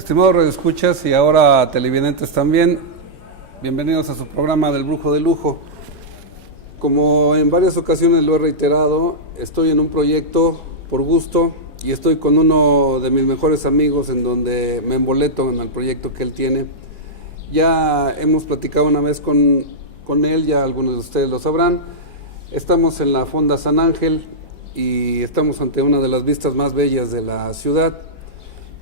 Estimados radioescuchas y ahora televidentes también, bienvenidos a su programa del Brujo de Lujo. Como en varias ocasiones lo he reiterado, estoy en un proyecto por gusto y estoy con uno de mis mejores amigos en donde me emboleto en el proyecto que él tiene. Ya hemos platicado una vez con él, ya algunos de ustedes lo sabrán. Estamos en la Fonda San Ángel y estamos ante una de las vistas más bellas de la ciudad.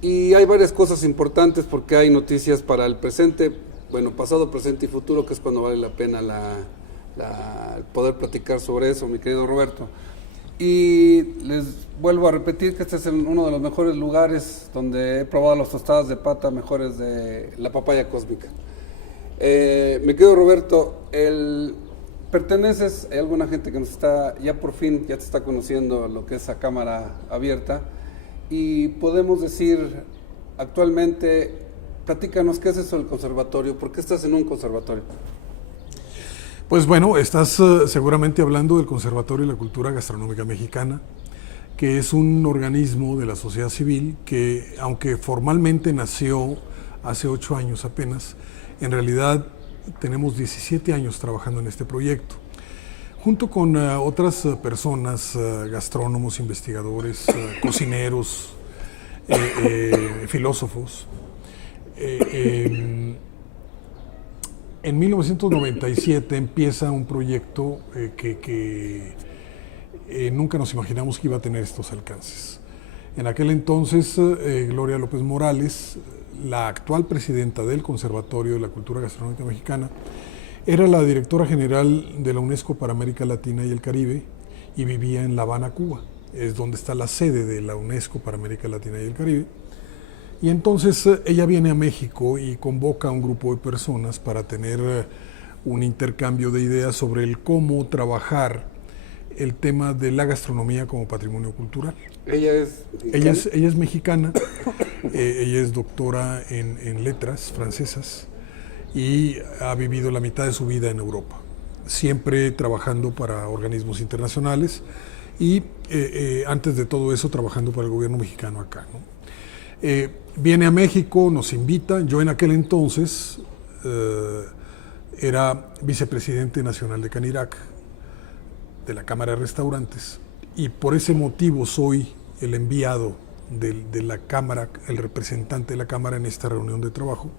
Y hay varias cosas importantes porque hay noticias para el presente, bueno, pasado, presente y futuro, que es cuando vale la pena poder platicar sobre eso, mi querido Roberto. Y les vuelvo a repetir que este es uno de los mejores lugares donde he probado las tostadas de pata mejores de la papaya cósmica. Mi querido Roberto, perteneces, hay alguna gente que nos está, ya por fin, ya te está conociendo lo que es a cámara abierta. Y podemos decir, actualmente, platícanos, ¿qué es eso del conservatorio? ¿Por qué estás en un conservatorio? Pues bueno, estás seguramente hablando del Conservatorio de la Cultura Gastronómica Mexicana, que es un organismo de la sociedad civil que, aunque formalmente nació hace 8 años apenas, en realidad tenemos 17 años trabajando en este proyecto. Junto con otras personas, gastrónomos, investigadores, cocineros, filósofos. En 1997 empieza un proyecto que nunca nos imaginamos que iba a tener estos alcances. En aquel entonces, Gloria López Morales, la actual presidenta del Conservatorio de la Cultura Gastronómica Mexicana, era la directora general de la UNESCO para América Latina y el Caribe y vivía en La Habana, Cuba. Es donde está la sede de la UNESCO para América Latina y el Caribe. Y entonces ella viene a México y convoca a un grupo de personas para tener un intercambio de ideas sobre el cómo trabajar el tema de la gastronomía como patrimonio cultural. Ella es mexicana, ella es doctora en letras francesas y ha vivido la mitad de su vida en Europa, siempre trabajando para organismos internacionales y antes de todo eso trabajando para el gobierno mexicano acá, ¿no? Viene a México, nos invita. Yo en aquel entonces era vicepresidente nacional de Canirac, de la Cámara de Restaurantes, y por ese motivo soy el enviado de la Cámara, el representante de la Cámara en esta reunión de trabajo,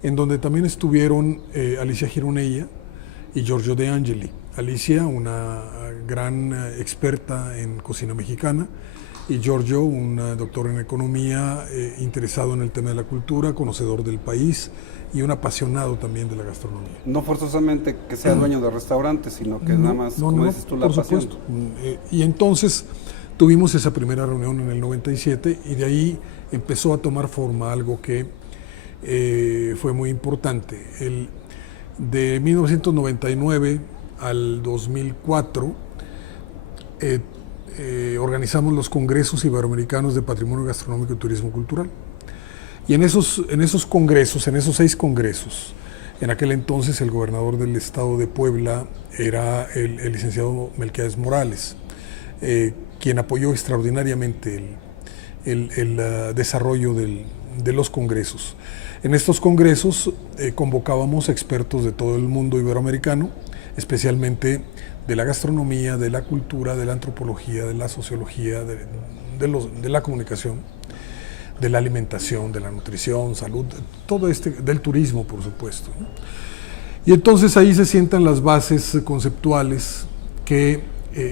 en donde también estuvieron Alicia Gironella y Giorgio De Angeli. Alicia, una gran experta en cocina mexicana, y Giorgio, un doctor en economía, interesado en el tema de la cultura, conocedor del país y un apasionado también de la gastronomía. No forzosamente que sea dueño de restaurantes, sino que nada más, como dices tú, la pasión. Por supuesto. Y entonces tuvimos esa primera reunión en el 97 y de ahí empezó a tomar forma algo que fue muy importante. De 1999 al 2004 organizamos los Congresos Iberoamericanos de Patrimonio Gastronómico y Turismo Cultural. Y en esos congresos, en esos 6 congresos, en aquel entonces el gobernador del estado de Puebla era el licenciado Melquiades Morales, quien apoyó extraordinariamente el desarrollo de los congresos. En estos congresos convocábamos expertos de todo el mundo iberoamericano, especialmente de la gastronomía, de la cultura, de la antropología, de la sociología, de la comunicación, de la alimentación, de la nutrición, salud, todo del turismo, por supuesto, ¿no? Y entonces ahí se sientan las bases conceptuales que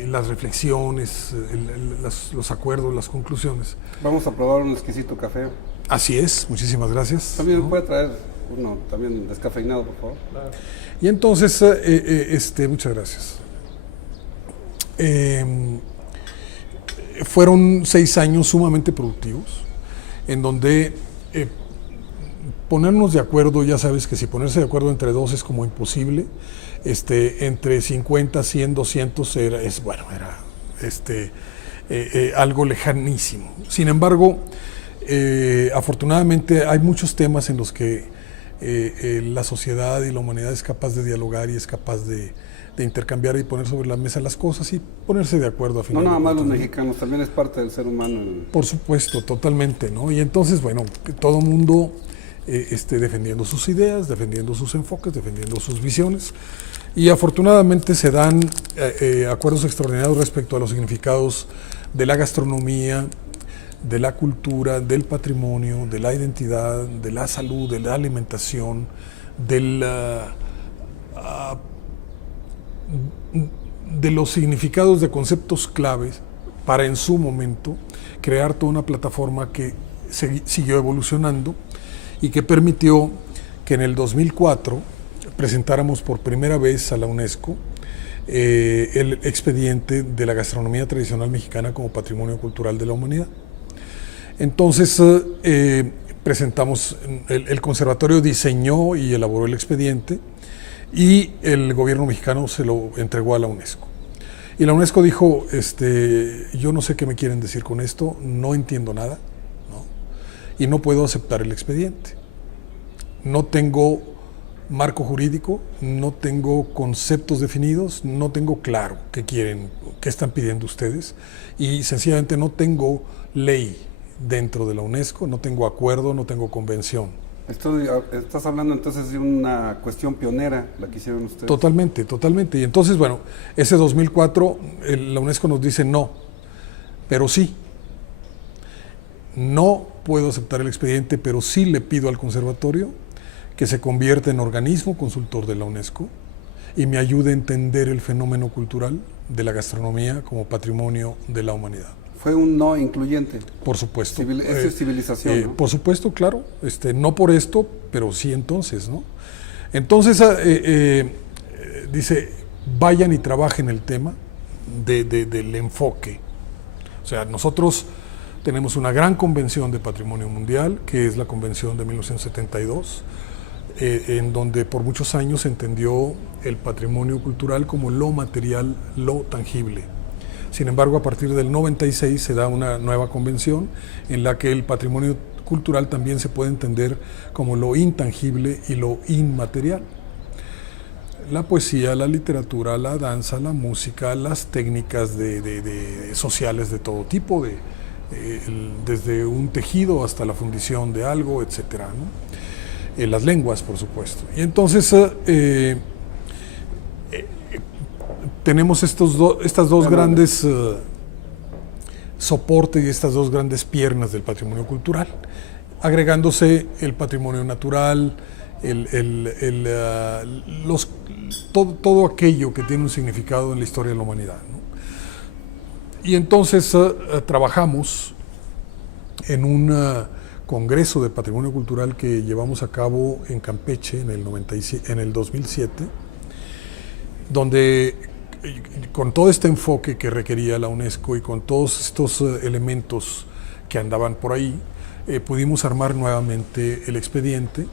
las reflexiones, los acuerdos, las conclusiones. Vamos a probar un exquisito café. Así es, muchísimas gracias. También me puede traer uno también descafeinado, por favor. Claro. Y entonces, muchas gracias. Fueron 6 años sumamente productivos, en donde ponernos de acuerdo, ya sabes que si ponerse de acuerdo entre 2 es como imposible, entre 50, 100, 200 era algo lejanísimo. Sin embargo, afortunadamente hay muchos temas en los que la sociedad y la humanidad es capaz de dialogar y es capaz de de intercambiar y poner sobre la mesa las cosas y ponerse de acuerdo a final No nada de más los cuentas, ¿no? mexicanos, también es parte del ser humano. Por supuesto, totalmente, ¿no? Y entonces, bueno, que todo el mundo esté defendiendo sus ideas, defendiendo sus enfoques, defendiendo sus visiones. Y afortunadamente se dan acuerdos extraordinarios respecto a los significados de la gastronomía, de la cultura, del patrimonio, de la identidad, de la salud, de la alimentación, de los significados de conceptos claves para en su momento crear toda una plataforma que siguió evolucionando y que permitió que en el 2004 presentáramos por primera vez a la UNESCO el expediente de la gastronomía tradicional mexicana como Patrimonio Cultural de la Humanidad. Entonces presentamos, el conservatorio diseñó y elaboró el expediente y el gobierno mexicano se lo entregó a la UNESCO. Y la UNESCO dijo, yo no sé qué me quieren decir con esto, no entiendo nada, ¿no? Y no puedo aceptar el expediente. No tengo marco jurídico, no tengo conceptos definidos, no tengo claro qué quieren, qué están pidiendo ustedes y sencillamente no tengo ley dentro de la UNESCO, no tengo acuerdo, no tengo convención. Estás hablando entonces de una cuestión pionera, la que hicieron ustedes. Totalmente, totalmente. Y entonces, bueno, ese 2004 la UNESCO nos dice no, pero sí. No puedo aceptar el expediente, pero sí le pido al conservatorio que se convierta en organismo consultor de la UNESCO y me ayude a entender el fenómeno cultural de la gastronomía como patrimonio de la humanidad. Fue un no incluyente. Por supuesto. Eso es civilización, ¿no? Por supuesto, claro. No por esto, pero sí entonces, ¿no? Entonces, dice, vayan y trabajen el tema del enfoque. O sea, nosotros tenemos una gran convención de patrimonio mundial, que es la convención de 1972, en donde por muchos años se entendió el patrimonio cultural como lo material, lo tangible. Sin embargo, a partir del 96 se da una nueva convención en la que el patrimonio cultural también se puede entender como lo intangible y lo inmaterial. La poesía, la literatura, la danza, la música, las técnicas sociales de todo tipo, desde un tejido hasta la fundición de algo, etcétera, ¿no? Las lenguas, por supuesto. Y entonces tenemos estas dos grandes soportes y estas dos grandes piernas del patrimonio cultural, agregándose el patrimonio natural, todo aquello que tiene un significado en la historia de la humanidad, ¿no? Y entonces trabajamos en un congreso de patrimonio cultural que llevamos a cabo en Campeche en el 2007, donde con todo este enfoque que requería la UNESCO y con todos estos elementos que andaban por ahí, pudimos armar nuevamente el expediente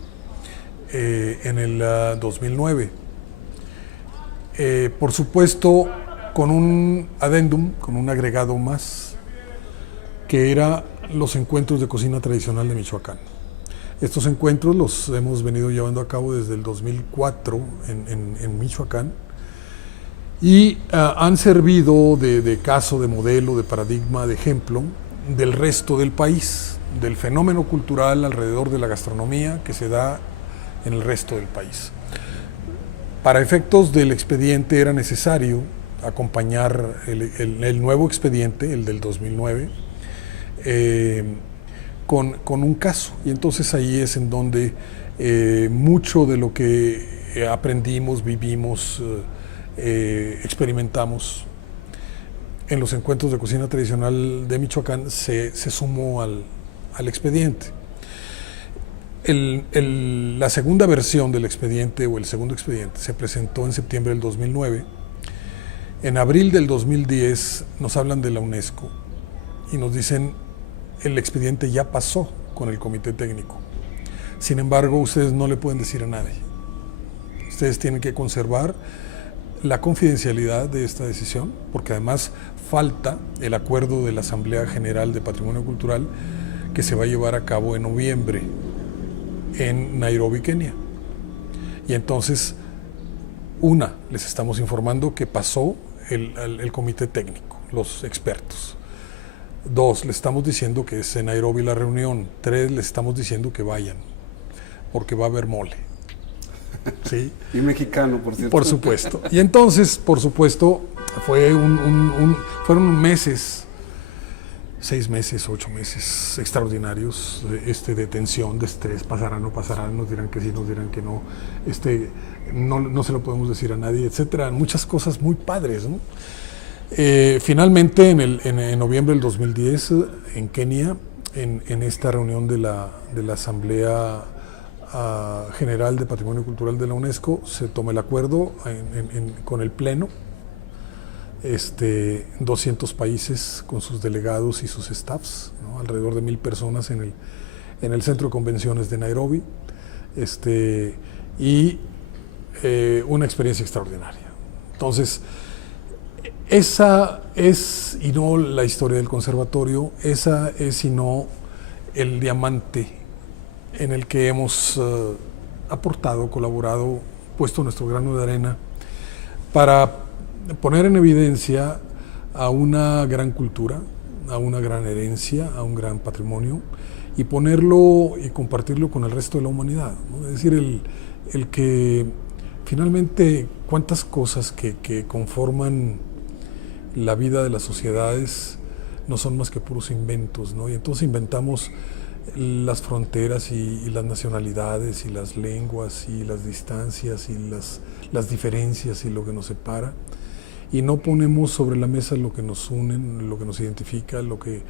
en el 2009. Por supuesto, con un adendum, con un agregado más, que era los encuentros de cocina tradicional de Michoacán. Estos encuentros los hemos venido llevando a cabo desde el 2004 en Michoacán y han servido de caso, de modelo, de paradigma, de ejemplo del resto del país, del fenómeno cultural alrededor de la gastronomía que se da en el resto del país. Para efectos del expediente era necesario acompañar el nuevo expediente, el del 2009, con un caso, y entonces ahí es en donde mucho de lo que aprendimos, vivimos, experimentamos en los encuentros de cocina tradicional de Michoacán se sumó al expediente. La segunda versión del expediente o el segundo expediente se presentó en septiembre del 2009. En abril del 2010 nos hablan de la UNESCO y nos dicen el expediente ya pasó con el comité técnico. Sin embargo, ustedes no le pueden decir a nadie. Ustedes tienen que conservar la confidencialidad de esta decisión, porque además falta el acuerdo de la Asamblea General de Patrimonio Cultural que se va a llevar a cabo en noviembre en Nairobi, Kenia. Y entonces les estamos informando que pasó el comité técnico, los expertos. 2, les estamos diciendo que es en Nairobi la reunión. 3, les estamos diciendo que vayan, porque va a haber mole. ¿Sí? Y mexicano, por cierto. Por supuesto. Y entonces, por supuesto, fueron meses, 6 meses, 8 meses extraordinarios de tensión, de estrés. Pasará, no pasará, nos dirán que sí, nos dirán que no. No se lo podemos decir a nadie, etcétera. Muchas cosas muy padres, ¿no? Finalmente, en noviembre del 2010, en Kenia, en esta reunión de la Asamblea General de Patrimonio Cultural de la UNESCO, se toma el acuerdo con el Pleno, 200 países con sus delegados y sus staffs, ¿no? Alrededor de 1000 personas en el Centro de Convenciones de Nairobi, y una experiencia extraordinaria. Entonces, esa es, y no la historia del conservatorio, esa es y no el diamante en el que hemos aportado, colaborado, puesto nuestro grano de arena para poner en evidencia a una gran cultura, a una gran herencia, a un gran patrimonio, y ponerlo y compartirlo con el resto de la humanidad, ¿no? Es decir, el que finalmente cuántas cosas que conforman la vida de las sociedades no son más que puros inventos, ¿no? Y entonces inventamos las fronteras y las nacionalidades y las lenguas y las distancias y las diferencias y lo que nos separa, y no ponemos sobre la mesa lo que nos une, lo que nos identifica, lo que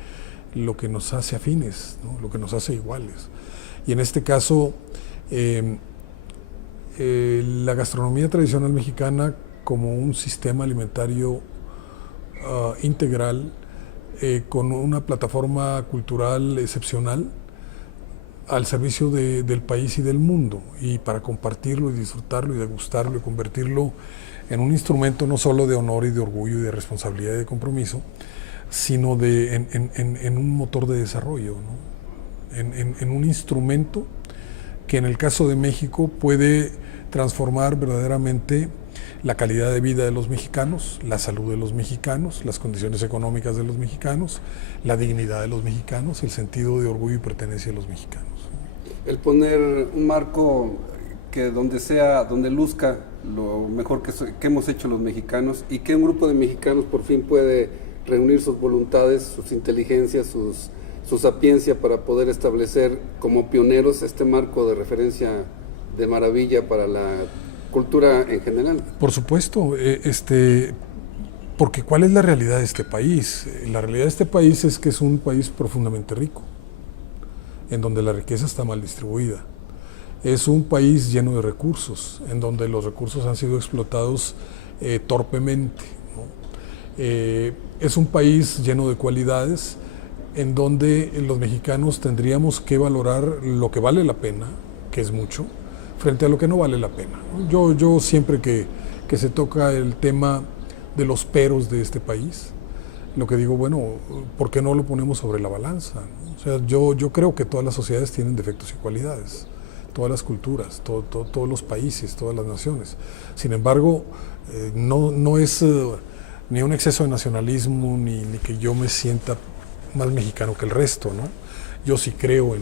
nos hace afines, ¿no? Lo que nos hace iguales. Y en este caso, la gastronomía tradicional mexicana como un sistema alimentario integral, con una plataforma cultural excepcional al servicio del país y del mundo, y para compartirlo y disfrutarlo y degustarlo y convertirlo en un instrumento no solo de honor y de orgullo y de responsabilidad y de compromiso, sino en un motor de desarrollo, ¿no? En un instrumento que en el caso de México puede transformar verdaderamente la calidad de vida de los mexicanos, la salud de los mexicanos, las condiciones económicas de los mexicanos, la dignidad de los mexicanos, el sentido de orgullo y pertenencia de los mexicanos. El poner un marco que donde luzca lo mejor que hemos hecho los mexicanos, y que un grupo de mexicanos por fin puede reunir sus voluntades, sus inteligencias, su sapiencia para poder establecer como pioneros este marco de referencia de maravilla para la cultura en general. Por supuesto, porque ¿cuál es la realidad de este país? La realidad de este país es que es un país profundamente rico, en donde la riqueza está mal distribuida. Es un país lleno de recursos, en donde los recursos han sido explotados torpemente, ¿no? Es un país lleno de cualidades, en donde los mexicanos tendríamos que valorar lo que vale la pena, que es mucho, frente a lo que no vale la pena. Yo siempre que se toca el tema de los peros de este país, lo que digo, bueno, ¿por qué no lo ponemos sobre la balanza? O sea, yo creo que todas las sociedades tienen defectos y cualidades, todas las culturas, todos los países, todas las naciones. Sin embargo, no es ni un exceso de nacionalismo, ni que yo me sienta más mexicano que el resto, ¿no? Yo sí creo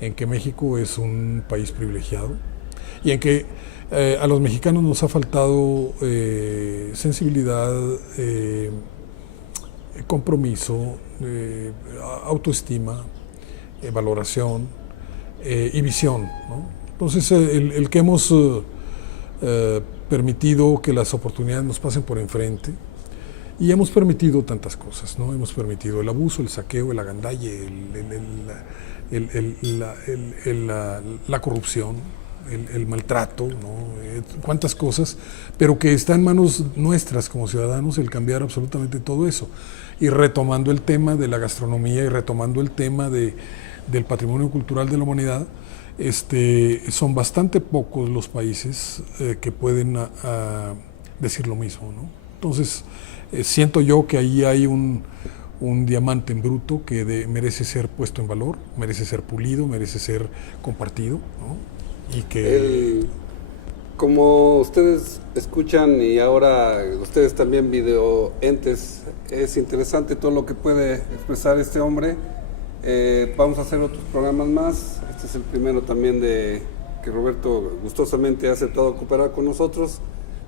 en que México es un país privilegiado, y en que a los mexicanos nos ha faltado sensibilidad, compromiso, autoestima, valoración y visión, ¿no? Entonces, el que hemos permitido que las oportunidades nos pasen por enfrente, y hemos permitido tantas cosas, ¿no? Hemos permitido el abuso, el saqueo, el agandalle, la corrupción, el maltrato, ¿no? Cuántas cosas, pero que está en manos nuestras como ciudadanos el cambiar absolutamente todo eso. Y retomando el tema de la gastronomía y retomando el tema del patrimonio cultural de la humanidad, son bastante pocos los países que pueden decir lo mismo, ¿no? Entonces, siento yo que ahí hay un diamante en bruto que merece ser puesto en valor, merece ser pulido, merece ser compartido, ¿no? Y que Como ustedes escuchan y ahora ustedes también videoentes, es interesante todo lo que puede expresar este hombre. Vamos a hacer otros programas más. Este es el primero también de que Roberto gustosamente ha aceptado cooperar con nosotros.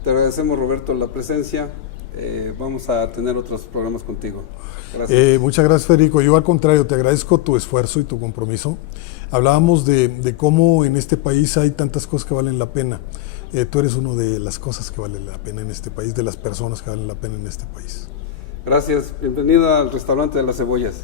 Te agradecemos, Roberto, la presencia. Vamos a tener otros programas contigo. Gracias. Muchas gracias, Federico. Yo al contrario, te agradezco tu esfuerzo y tu compromiso. Hablábamos de cómo en este país hay tantas cosas que valen la pena. Tú eres una de las cosas que valen la pena en este país, de las personas que valen la pena en este país. Gracias. Bienvenido al restaurante de las cebollas.